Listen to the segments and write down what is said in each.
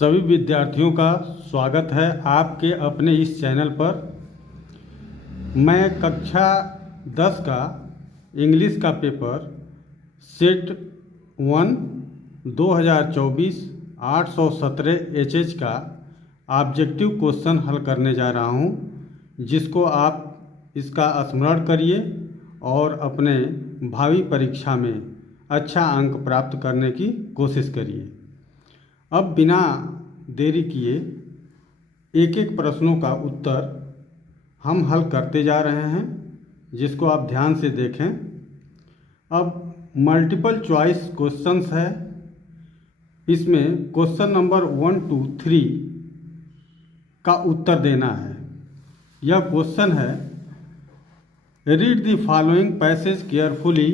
सभी विद्यार्थियों का स्वागत है आपके अपने इस चैनल पर। मैं कक्षा 10 का इंग्लिश का पेपर सेट 1 2024 817 HH का ऑब्जेक्टिव क्वेश्चन हल करने जा रहा हूं, जिसको आप इसका स्मरण करिए और अपने भावी परीक्षा में अच्छा अंक प्राप्त करने की कोशिश करिए। अब बिना देरी किए एक एक प्रश्नों का उत्तर हम हल करते जा रहे हैं, जिसको आप ध्यान से देखें। अब मल्टीपल चॉइस क्वेश्चंस है। इसमें क्वेश्चन नंबर 1 2 3 का उत्तर देना है। यह क्वेश्चन है, read the following passage carefully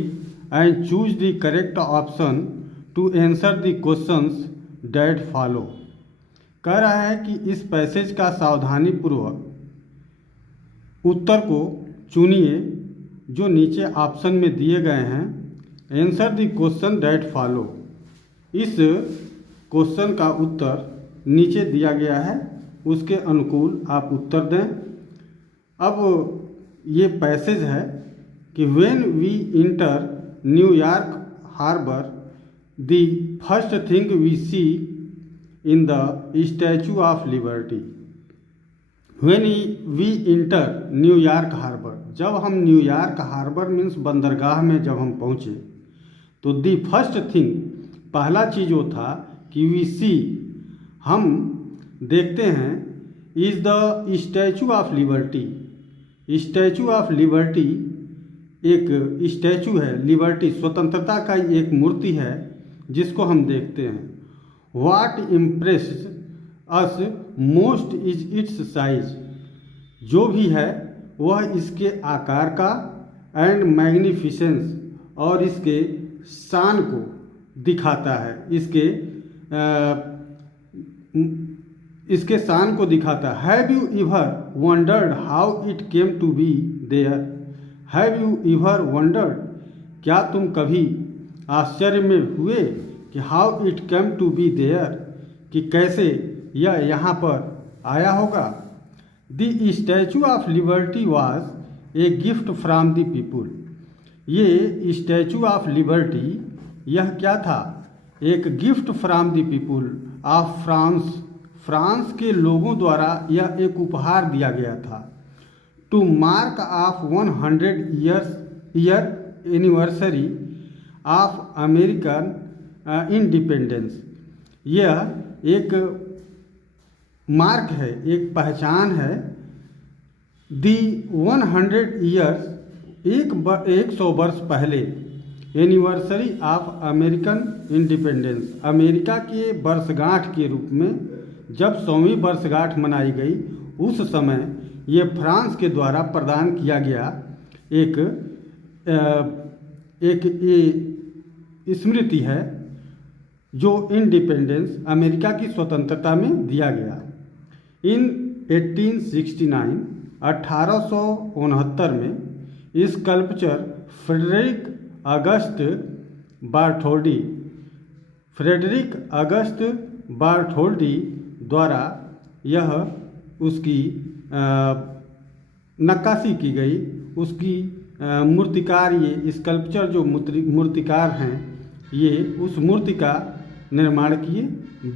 and choose the correct option to answer the questions that follow. कह रहा है कि इस पैसेज का सावधानीपूर्वक उत्तर को चुनिए जो नीचे ऑप्शन में दिए गए हैं। Answer the question that follow. इस क्वेश्चन का उत्तर नीचे दिया गया है, उसके अनुकूल आप उत्तर दें। अब ये पैसेज है कि when we enter New York harbour The first thing we see in the Statue of Liberty. When we enter New York harbour, जब हम न्यूयॉर्क हार्बर मीन्स बंदरगाह में जब हम पहुँचे तो दी फर्स्ट थिंग, पहला चीज़ वो था कि वी सी, हम देखते हैं, is the statue of liberty. Statue of liberty एक स्टैचू है, लिबर्टी स्वतंत्रता का एक मूर्ति है जिसको हम देखते हैं। What impress us most is its size, जो भी है वह इसके आकार का, एंड मैग्निफिसेंस, और इसके शान को दिखाता है, इसके शान को दिखाता है। Have you ever wondered how it came to be there. Have you ever wondered, क्या तुम कभी आश्चर्य में हुए कि how it came to be there, कि कैसे यह यहाँ पर आया होगा। The statue of Liberty was a gift from the people. ये स्टैचू ऑफ लिबर्टी यह क्या था, एक gift from the people of France. France के लोगों द्वारा यह एक उपहार दिया गया था। To mark of 100 year anniversary of American independence. यह एक मार्क है, एक पहचान है। दी 100 ईयर्स, 100 वर्ष पहले, anniversary of American independence, America के वर्षगांठ के रूप में जब 100वीं वर्षगांठ मनाई गई, उस समय ये फ्रांस के द्वारा प्रदान किया गया एक स्मृति है, जो इंडिपेंडेंस, अमेरिका की स्वतंत्रता में दिया गया। इन 1869, 1869 में स्कल्पचर फ्रेडरिक अगस्त बार्थोल्डी द्वारा यह उसकी नक्काशी की गई। उसकी मूर्तिकार, ये स्कल्पचर जो मूर्तिकार हैं, ये उस मूर्ति का निर्माण किए।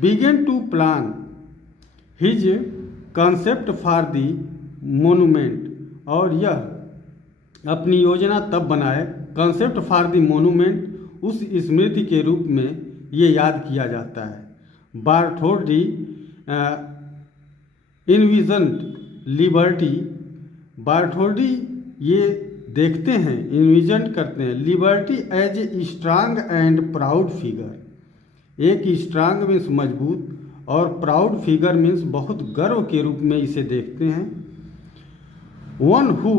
Began to plan his concept for the monument, और यह अपनी योजना तब बनाए, कंसेप्ट फॉर दी मोनूमेंट, उस स्मृति के रूप में ये याद किया जाता है। बार्थोल्डी इन्विजन्ड लिबर्टी, बार्थोल्डी ये देखते हैं, इन्विजन करते हैं, liberty as a strong and proud figure. एक स्ट्रांग मीन्स मजबूत, और प्राउड फिगर मीन्स बहुत गर्व के रूप में इसे देखते हैं। One who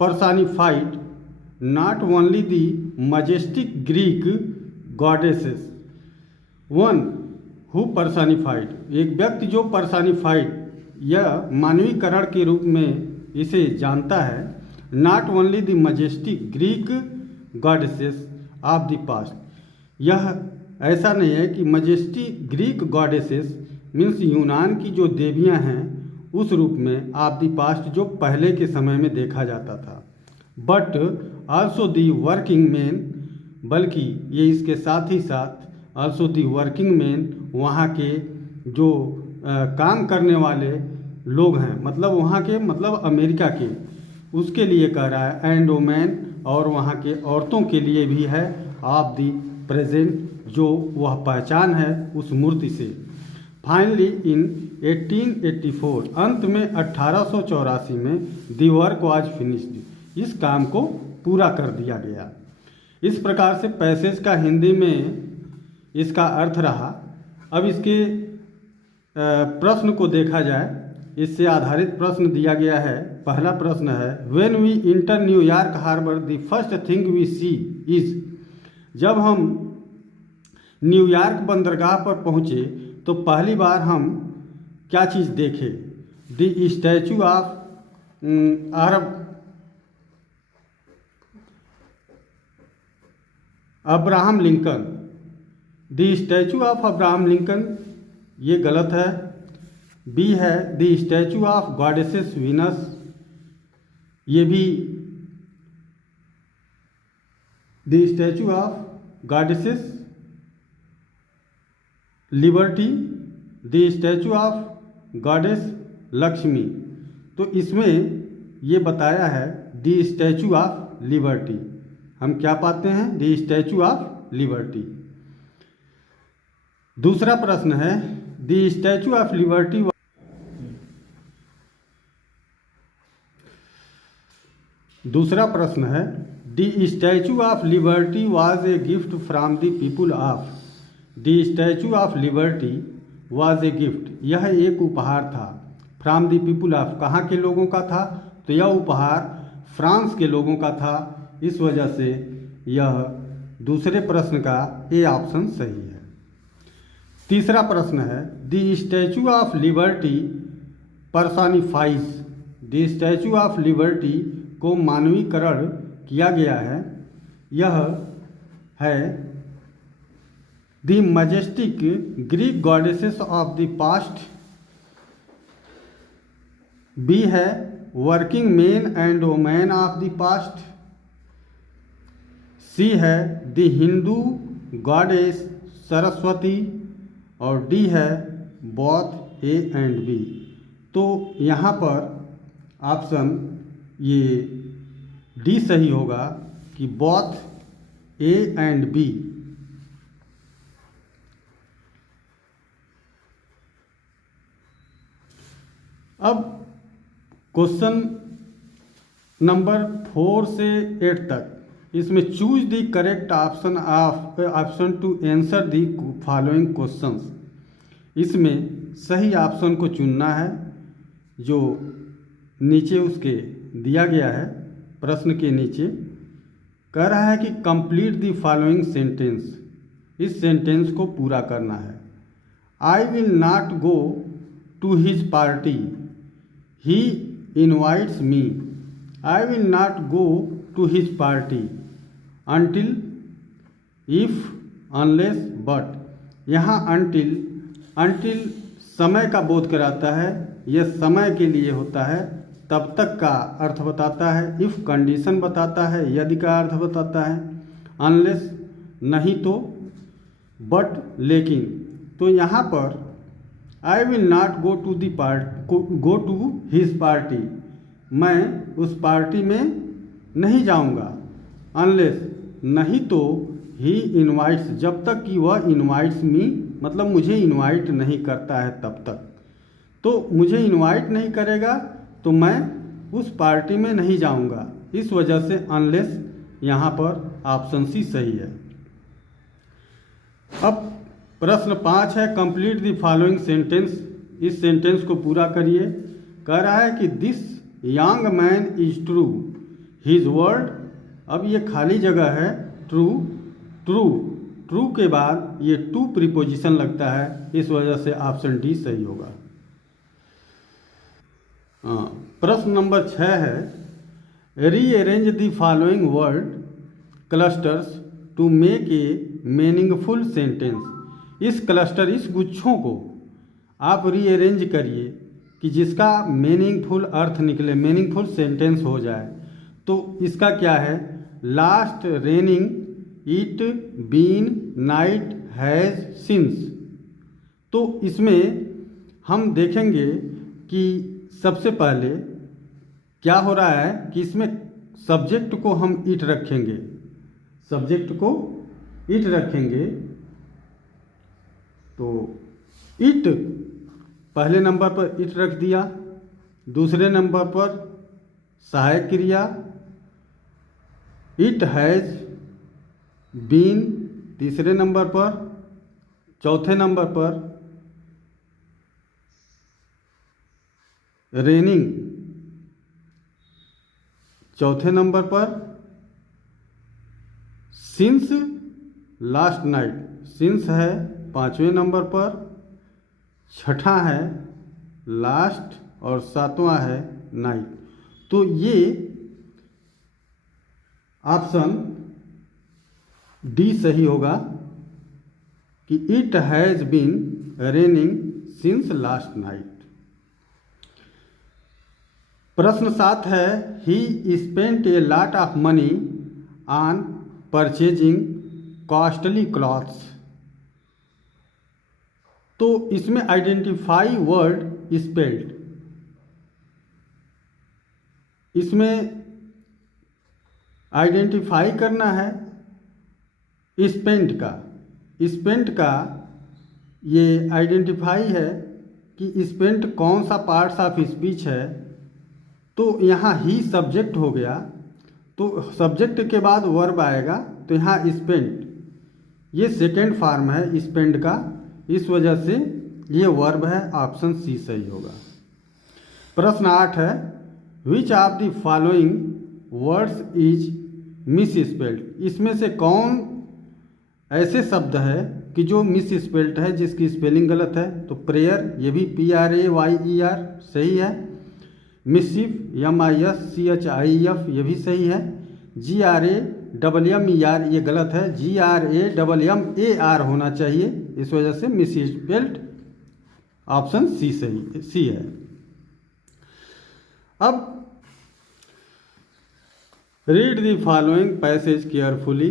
personified not only the majestic Greek goddesses. One who personified, एक व्यक्ति जो पर्सनिफाइड, यह मानवीकरण के रूप में इसे जानता है। Not only the majestic Greek goddesses of the past, यह ऐसा नहीं है कि मजेस्टी ग्रीक गॉडेसेस मीन्स यूनान की जो देवियां हैं उस रूप में ऑफ द पास्ट जो पहले के समय में देखा जाता था, but also the working man, बल्कि ये इसके साथ ही साथ आल्सो दी वर्किंग मैन वहाँ के जो काम करने वाले लोग हैं, मतलब वहाँ के मतलब अमेरिका के, उसके लिए कह रहा है एंड वोमेन, और वहाँ के औरतों के लिए भी है ऑफ दी प्रेजेंट, जो वह पहचान है उस मूर्ति से। फाइनली इन 1884 अंत में 1884 में दी वर्क वाज फिनिश्ड, इस काम को पूरा कर दिया गया। इस प्रकार से पैसेज का हिंदी में इसका अर्थ रहा। अब इसके प्रश्न को देखा जाए, इससे आधारित प्रश्न दिया गया है। पहला प्रश्न है when we enter New York harbour the first thing we see is, जब हम न्यूयॉर्क बंदरगाह पर पहुँचे तो पहली बार हम क्या चीज़ देखे? The statue of Abraham Lincoln, the statue of Abraham Lincoln, ये गलत है। बी है the statue of goddesses Venus, ये भी the statue of goddesses liberty, the statue of goddess Lakshmi. तो इसमें ये बताया है द स्टैचू ऑफ लिबर्टी। हम क्या पाते हैं? The statue of liberty. दूसरा प्रश्न है द स्टैचू ऑफ लिबर्टी, दूसरा प्रश्न है the statue of Liberty was a gift from the people of, the statue of Liberty was a gift, यह एक उपहार था। फ्रॉम द पीपुल ऑफ कहाँ के लोगों का था? तो यह उपहार फ्रांस के लोगों का था। इस वजह से यह दूसरे प्रश्न का ए ऑप्शन सही है। तीसरा प्रश्न है the statue of liberty personifies, the statue of liberty को मानवीकरण किया गया है। यह है the majestic Greek goddesses of the past. B है working man and women of the past. C है द हिंदू गॉडेस सरस्वती, और डी है बोथ ए एंड बी। तो यहाँ पर ऑप्शन ये डी सही होगा कि बोथ ए एंड बी। अब क्वेश्चन नंबर 4 से 8 तक, इसमें choose the correct option to answer the following questions. इसमें सही ऑप्शन को चुनना है जो नीचे उसके दिया गया है। प्रश्न के नीचे कह रहा है कि कंप्लीट द फॉलोइंग सेंटेंस, इस सेंटेंस को पूरा करना है। I will not go to his party, he invites me. I will not go to his party until, if, unless, but। यहाँ until समय का बोध कराता है, यह समय के लिए होता है, तब तक का अर्थ बताता है, if कंडीशन बताता है, यदि का अर्थ बताता है, unless नहीं तो, but लेकिन। तो यहाँ पर I will not go to his party, मैं उस पार्टी में नहीं जाऊँगा। अनलेस नहीं तो ही इनवाइट्स, जब तक कि वह इनवाइट्स मी, मतलब मुझे इनवाइट नहीं करता है तब तक। तो मुझे इनवाइट नहीं करेगा तो मैं उस पार्टी में नहीं जाऊंगा। इस वजह से अनलेस यहाँ पर ऑप्शन सी सही है। अब प्रश्न 5 है कंप्लीट द फॉलोइंग सेंटेंस, इस सेंटेंस को पूरा करिए। कह रहा है कि this young man is true, his word, अब ये खाली जगह है, ट्रू ट्रू ट्रू के बाद ये टू प्रीपोजिशन लगता है, इस वजह से ऑप्शन डी सही होगा। प्रश्न नंबर 6 है rearrange the following word clusters to make a meaningful sentence. इस क्लस्टर, इस गुच्छों को आप रीअरेंज करिए कि जिसका मीनिंगफुल अर्थ निकले, मीनिंगफुल सेंटेंस हो जाए। तो इसका क्या है? Last raining it been night has since. तो इसमें हम देखेंगे कि सबसे पहले क्या हो रहा है कि इसमें सब्जेक्ट को हम इट रखेंगे, सब्जेक्ट को इट रखेंगे। तो इट पहले नंबर पर इट रख दिया, दूसरे नंबर पर सहायक क्रिया इट हैज़ बीन, तीसरे नंबर पर, चौथे नंबर पर रेनिंग, चौथे नंबर पर सिंस लास्ट नाइट, सिंस है पांचवें नंबर पर, छठा है लास्ट और सातवां है नाइट। तो ये ऑप्शन डी सही होगा कि it has been raining since last night. प्रश्न 7 है he spent a lot of money on purchasing costly clothes. तो इसमें आइडेंटिफाई वर्ड स्पेल्ड, इसमें आइडेंटिफाई करना है स्पेंट का। स्पेंट का ये आइडेंटिफाई है कि स्पेंट कौन सा पार्ट्स ऑफ स्पीच है। तो यहाँ ही सब्जेक्ट हो गया, तो सब्जेक्ट के बाद वर्ब आएगा, तो यहाँ स्पेंट ये सेकेंड फॉर्म है स्पेंड का, इस वजह से ये वर्ब है, ऑप्शन सी सही होगा। प्रश्न 8 है which of the following words is miss spelled. इसमें से कौन ऐसे शब्द है कि जो मिस स्पेल्ड है, जिसकी स्पेलिंग गलत है। तो प्रेयर, ये भी PRAYER सही है। मिसिफ MISCHIF ये भी सही है। GRAMMER ये गलत है, GRAMMAR होना चाहिए, इस वजह से मिस स्पेल्ड, ऑप्शन सी सही, सी है। अब read the following passage carefully.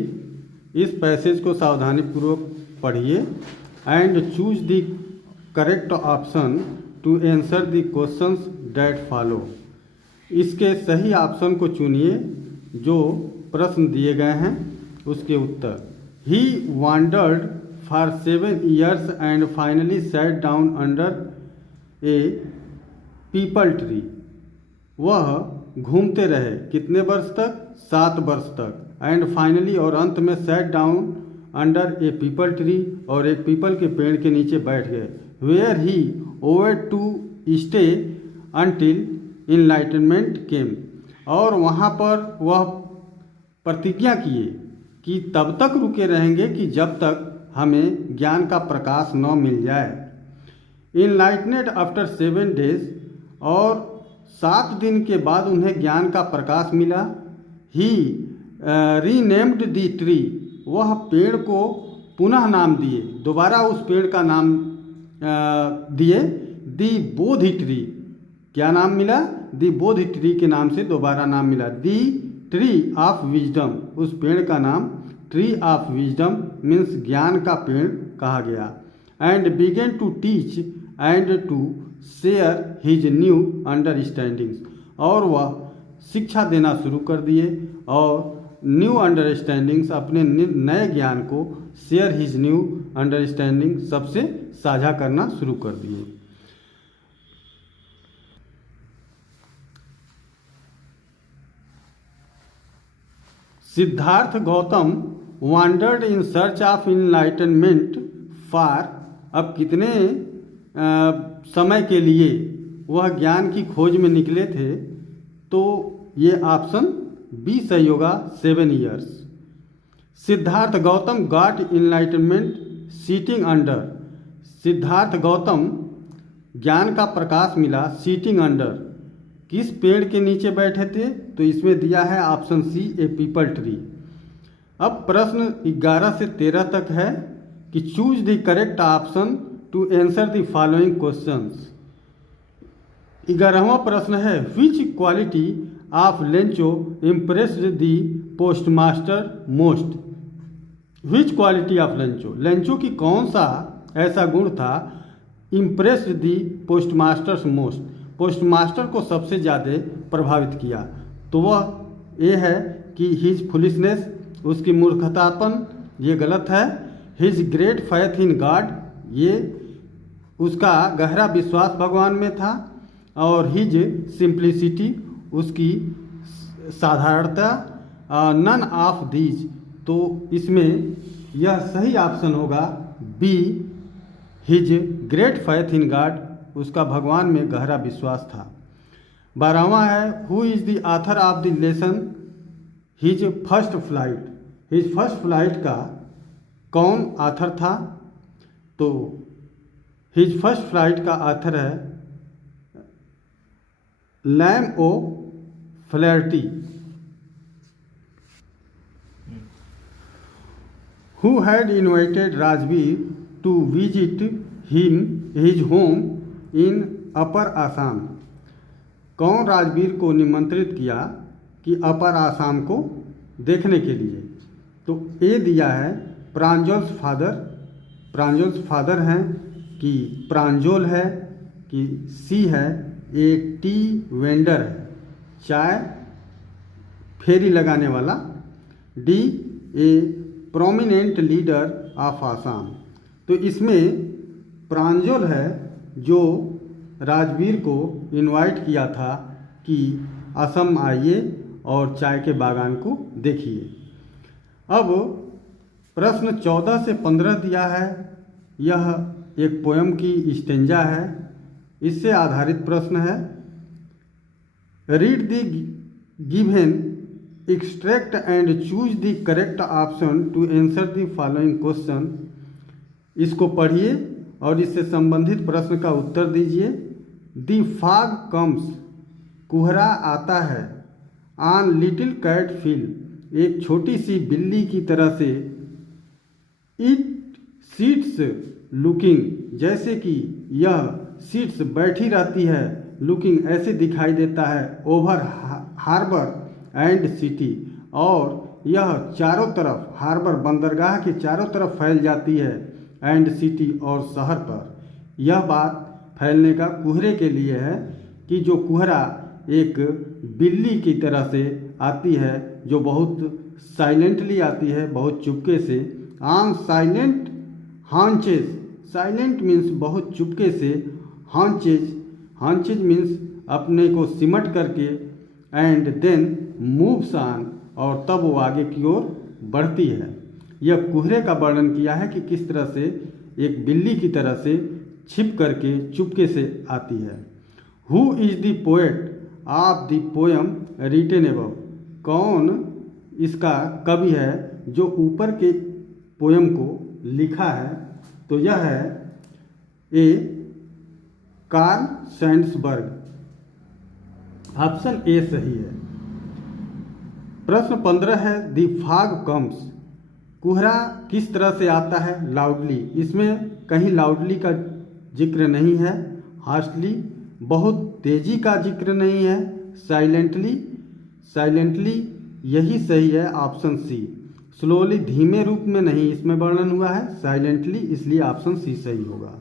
इस पैसेज को सावधानीपूर्वक पढ़िए and choose the correct option to answer the questions that follow. इसके सही ऑप्शन को चुनिए जो प्रश्न दिए गए हैं उसके उत्तर। He wandered for 7 years and finally sat down under a peepal tree. वह घूमते रहे कितने वर्ष तक? 7 वर्ष तक। एंड फाइनली और अंत में sat down under a peepal tree, और एक पीपल के पेड़ के नीचे बैठ गए। Where he over to stay until enlightenment came. और वहाँ पर वह प्रतिज्ञा किए कि तब तक रुके रहेंगे कि जब तक हमें ज्ञान का प्रकाश न मिल जाए। इनलाइटनेड आफ्टर 7 days, और 7 दिन के बाद उन्हें ज्ञान का प्रकाश मिला। ही रीनेम्ड द ट्री, वह पेड़ को पुनः नाम दिए, दोबारा उस पेड़ का नाम दिए। दी बोधि ट्री, क्या नाम मिला? दी बोधि ट्री के नाम से दोबारा नाम मिला। दी ट्री ऑफ विजडम, उस पेड़ का नाम ट्री ऑफ विजडम मीन्स ज्ञान का पेड़ कहा गया। And began to teach and to share his new understandings, और वह शिक्षा देना शुरू कर दिए और न्यू अंडरस्टैंडिंग्स, अपने नए ज्ञान को, शेयर हिज न्यू अंडरस्टैंडिंग, सबसे साझा करना शुरू कर दिए। Siddharth Gautam wandered in search of enlightenment for, अब कितने समय के लिए वह ज्ञान की खोज में निकले थे? तो ये ऑप्शन बी सही होगा, 7 years। Siddhartha Gautam got enlightenment sitting under, Siddhartha Gautam ज्ञान का प्रकाश मिला सीटिंग अंडर, किस पेड़ के नीचे बैठे थे? तो इसमें दिया है option C, a peepal tree. अब प्रश्न 11 से 13 तक है कि choose the correct option to answer the following questions. 11वां प्रश्न है which quality of Lencho impressed the postmaster most. Which quality of Lencho, Lencho की कौन सा ऐसा गुण था impressed the postmasters most, postmaster को सबसे ज़्यादा प्रभावित किया। तो वह ये है कि हिज फुलिशनेस, उसकी मूर्खतापन, ये गलत है। His great faith in God, ये उसका गहरा विश्वास भगवान में था। और हिज सिंप्लिसिटी, उसकी साधारणता। नन ऑफ दीज, तो इसमें यह सही ऑप्शन होगा B, his great faith in God, उसका भगवान में गहरा विश्वास था। 12वां है who is the author of the lesson his first flight. His first flight का कौन ऑथर था? तो हिज फर्स्ट फ्लाइट का ऑथर है Liam O'Flaherty. Who had invited Rajbir to visit his home in upper Assam. कौन राजवीर को निमंत्रित किया कि अपर आसाम को देखने के लिए? तो ए दिया है प्रांजोल्स फादर, प्रांजोल्स फादर हैं कि प्रांजोल है कि सी है ए टी वेंडर है, चाय फेरी लगाने वाला, D A prominent leader of Assam. तो इसमें प्रांजोल है जो राजवीर को इनवाइट किया था कि असम आइए और चाय के बागान को देखिए। अब प्रश्न 14 से 15 दिया है, यह एक पोयम की स्टेंजा है, इससे आधारित प्रश्न है। Read the given extract and choose the correct option to answer the following question. इसको पढ़िए और इससे संबंधित प्रश्न का उत्तर दीजिए। द फॉग कम्स, कुहरा आता है। ऑन लिटिल कैट फील, एक छोटी सी बिल्ली की तरह से। इट सीट्स लुकिंग, जैसे कि यह सीट्स बैठी रहती है, लुकिंग ऐसे दिखाई देता है, ओवर हार्बर एंड सिटी, और यह चारों तरफ, हार्बर बंदरगाह के चारों तरफ फैल जाती है, एंड सिटी और शहर पर। यह बात फैलने का कुहरे के लिए है कि जो कुहरा एक बिल्ली की तरह से आती है, जो बहुत साइलेंटली आती है, बहुत चुपके से। ऑन साइलेंट हांचेज, साइलेंट मीन्स बहुत चुपके से, हांचेज, हांचेज मीन्स अपने को सिमट करके, एंड देन मूव्स ऑन, और तब वो आगे की ओर बढ़ती है। यह कुहरे का वर्णन किया है कि किस तरह से एक बिल्ली की तरह से छिप करके चुपके से आती है। Who is the poet of the poem written above, कौन इसका कवि है जो ऊपर के पोएम को लिखा है? तो यह है ए कार्ल सैंड्सबर्ग, ऑप्शन ए सही है। प्रश्न 15 है द फॉग कम्स, कुहरा किस तरह से आता है? लाउडली, इसमें कहीं लाउडली का जिक्र नहीं है। हार्शली, बहुत तेजी का जिक्र नहीं है। साइलेंटली, साइलेंटली यही सही है, ऑप्शन सी। स्लोली, धीमे रूप में नहीं इसमें वर्णन हुआ है, साइलेंटली, इसलिए ऑप्शन सी सही होगा।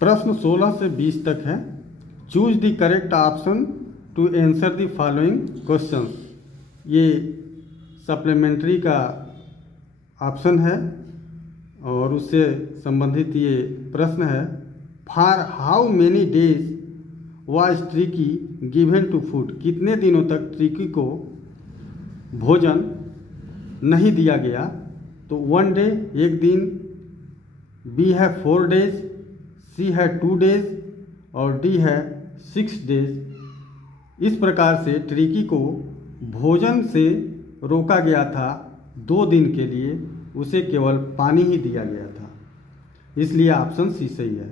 प्रश्न 16 से 20 तक है। Choose the correct option to answer the following question. ये सप्लीमेंट्री का ऑप्शन है और उससे संबंधित ये प्रश्न है। For how many days was tricky given to food, कितने दिनों तक ट्रिकी को भोजन नहीं दिया गया? तो 1 डे, एक दिन, बी है 4 डेज, सी है 2 डेज और डी है 6 डेज। इस प्रकार से ट्रिकी को भोजन से रोका गया था 2 दिन के लिए, उसे केवल पानी ही दिया गया था, इसलिए ऑप्शन सी सही है।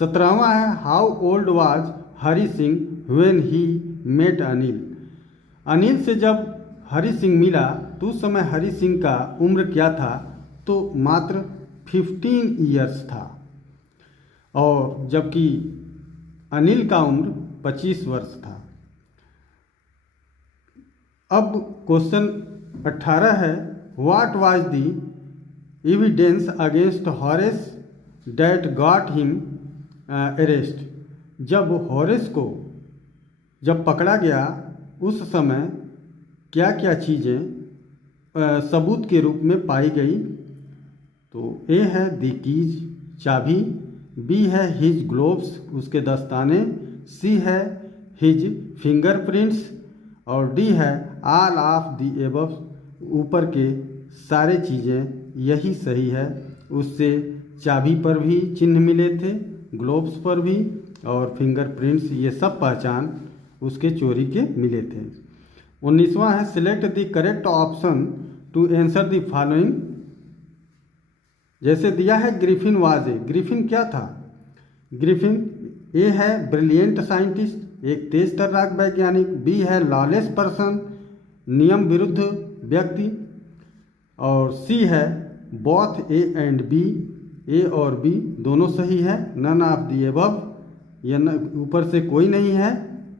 17वां है how old was Hari Singh when he met Anil. Anil से जब हरि सिंह मिला तो उस समय हरि सिंह का उम्र क्या था, तो मात्र 15 ईयर्स था, और जबकि अनिल का उम्र 25 वर्ष था। अब क्वेश्चन 18 है what was the evidence against Horace that got him arrest. जब हॉरेस को जब पकड़ा गया उस समय क्या क्या चीज़ें सबूत के रूप में पाई गई, तो ए है द कीज चाबी, बी है हिज ग्लोव्स उसके दस्ताने, सी है हिज फिंगरप्रिंट्स, और डी है ऑल ऑफ द एबव ऊपर के सारे चीज़ें यही सही है। उससे चाबी पर भी चिन्ह मिले थे, ग्लोव्स पर भी, और फिंगरप्रिंट्स, ये सब पहचान उसके चोरी के मिले थे। 19वां है select the correct option to answer the following. जैसे दिया है ग्रिफिन वाज ए, ग्रिफिन क्या था? ग्रिफिन ए है ब्रिलियंट साइंटिस्ट, एक तेज तर्राक वैज्ञानिक, बी है लॉलेस पर्सन, नियम विरुद्ध व्यक्ति, और सी है बोथ ए एंड बी, ए और बी दोनों सही है, नन ऑफ द एबव, यह ऊपर से कोई नहीं है,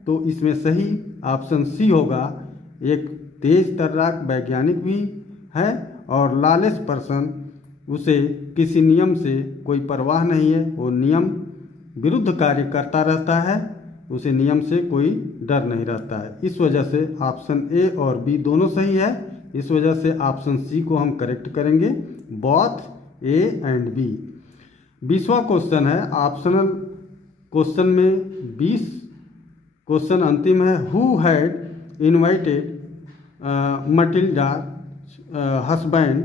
तो इसमें सही ऑप्शन सी होगा। एक तेज तर्राक वैज्ञानिक भी है और लॉलेस पर्सन, उसे किसी नियम से कोई परवाह नहीं है, वो नियम विरुद्ध कार्य करता रहता है, उसे नियम से कोई डर नहीं रहता है। इस वजह से ऑप्शन ए और बी दोनों सही है, इस वजह से ऑप्शन सी को हम करेक्ट करेंगे, बोथ ए एंड बी। 20वां क्वेश्चन है ऑप्शनल क्वेश्चन में 20 क्वेश्चन अंतिम है who had invited Matilda husband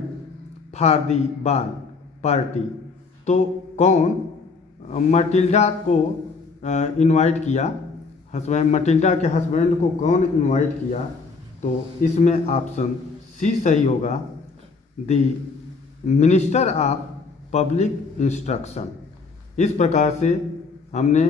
for the ball party. तो कौन मटिल्डा को इनवाइट किया, हस्बैंड मटिल्डा के हस्बैंड को कौन इनवाइट किया, तो इसमें ऑप्शन सी सही होगा, the minister of public instruction. इस प्रकार से हमने